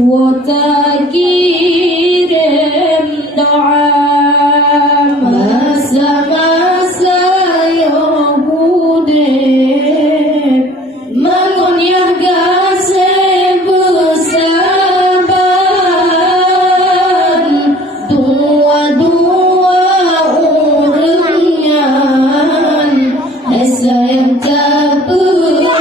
Wata kirim doa masa-masa yang mudik, mengunyah gasih bersabar, dua-dua orangnya esa yang tak bermulia.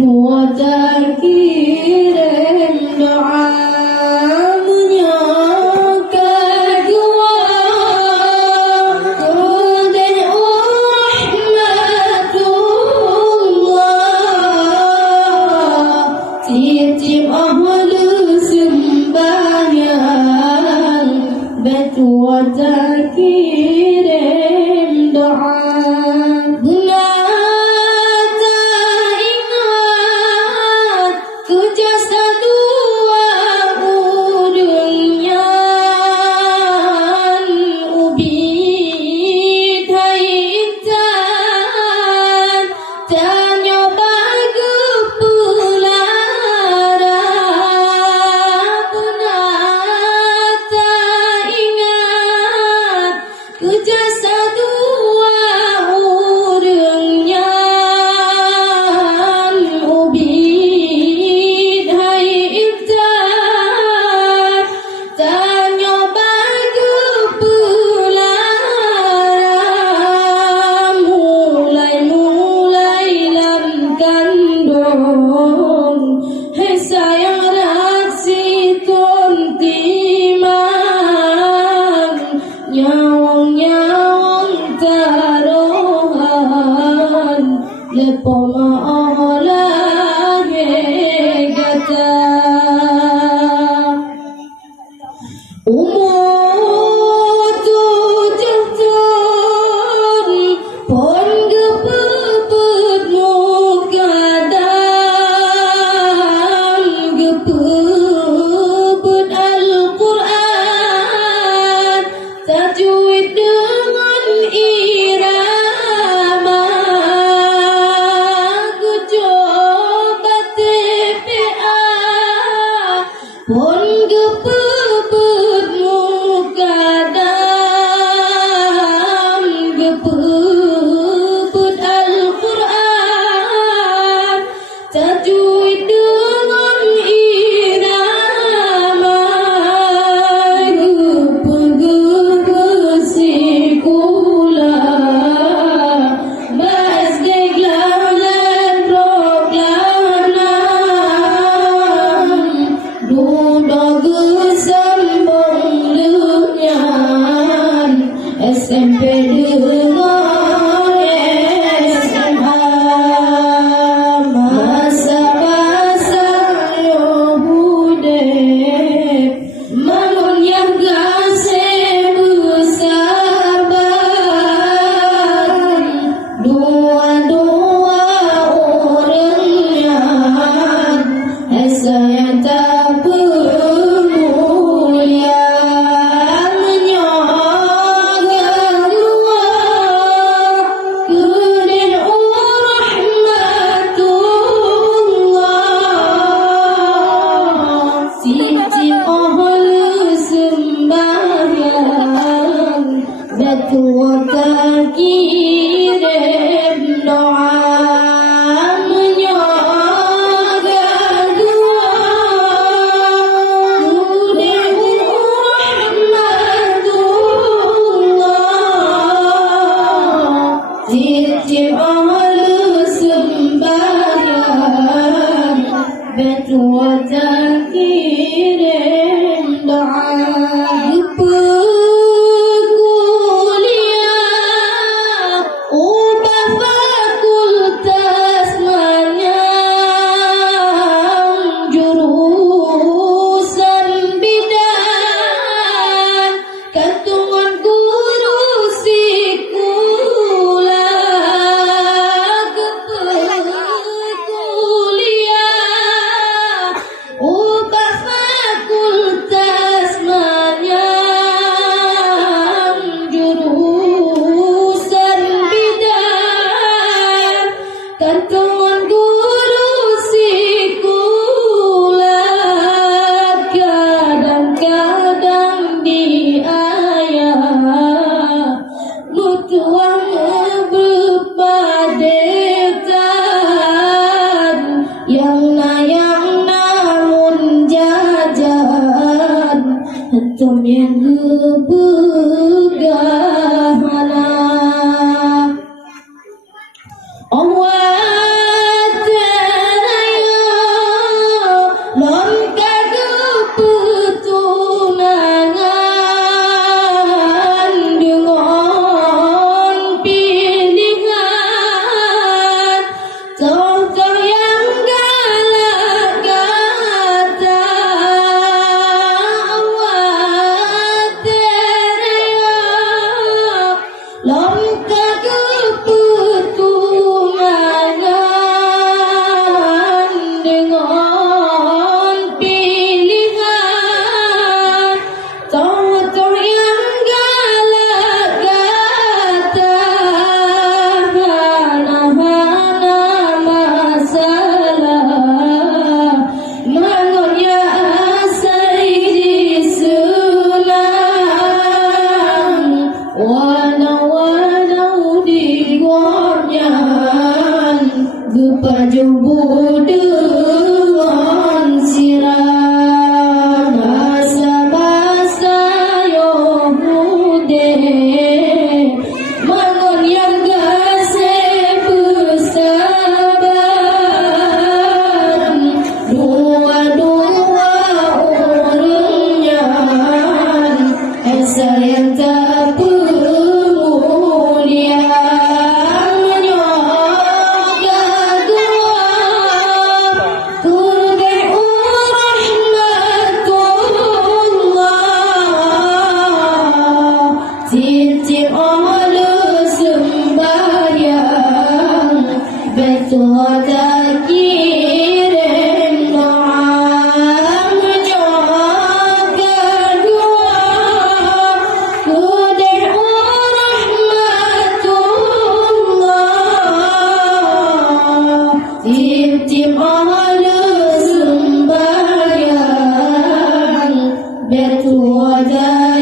Wata kirim doa menyokak dua kudan rahmatullah, titip ahlu sembahyang batu wata kirim doa. Nyawang taruhan lepo maolah gata umur tujuh tahun pon gepepet mukadam gepepet Al-Quran tajwid dengan irama, ku coba TPA pun gepepet mukadam gepepet Al-Quran tajwid dengan irama, SMP dengan SMA, masa-masa yang mudik, mengunyah gasih bersabar, dua-dua orangnya esa yang tak bermulia. Wata kirim doa menyokak dua kudan rahmatullah, titip ahlu sembahyang batu wata kirim doa. Kantongan guru sikula kadang-kadang diayah mutuang bepadetan yang namun jajan hitam yang gebegahana Pajubu dengan siram basa-basa yo mude mangun yang gase bersabar dua-dua orangnya esa yang tak Titip Allah sembahyang betul tak kirim doa menjaga doa kudir rahmatullah titip Allah sembahyang betul tak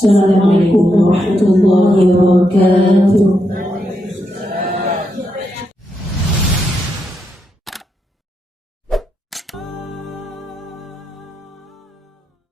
Assalamualaikum warahmatullahi wabarakatuh.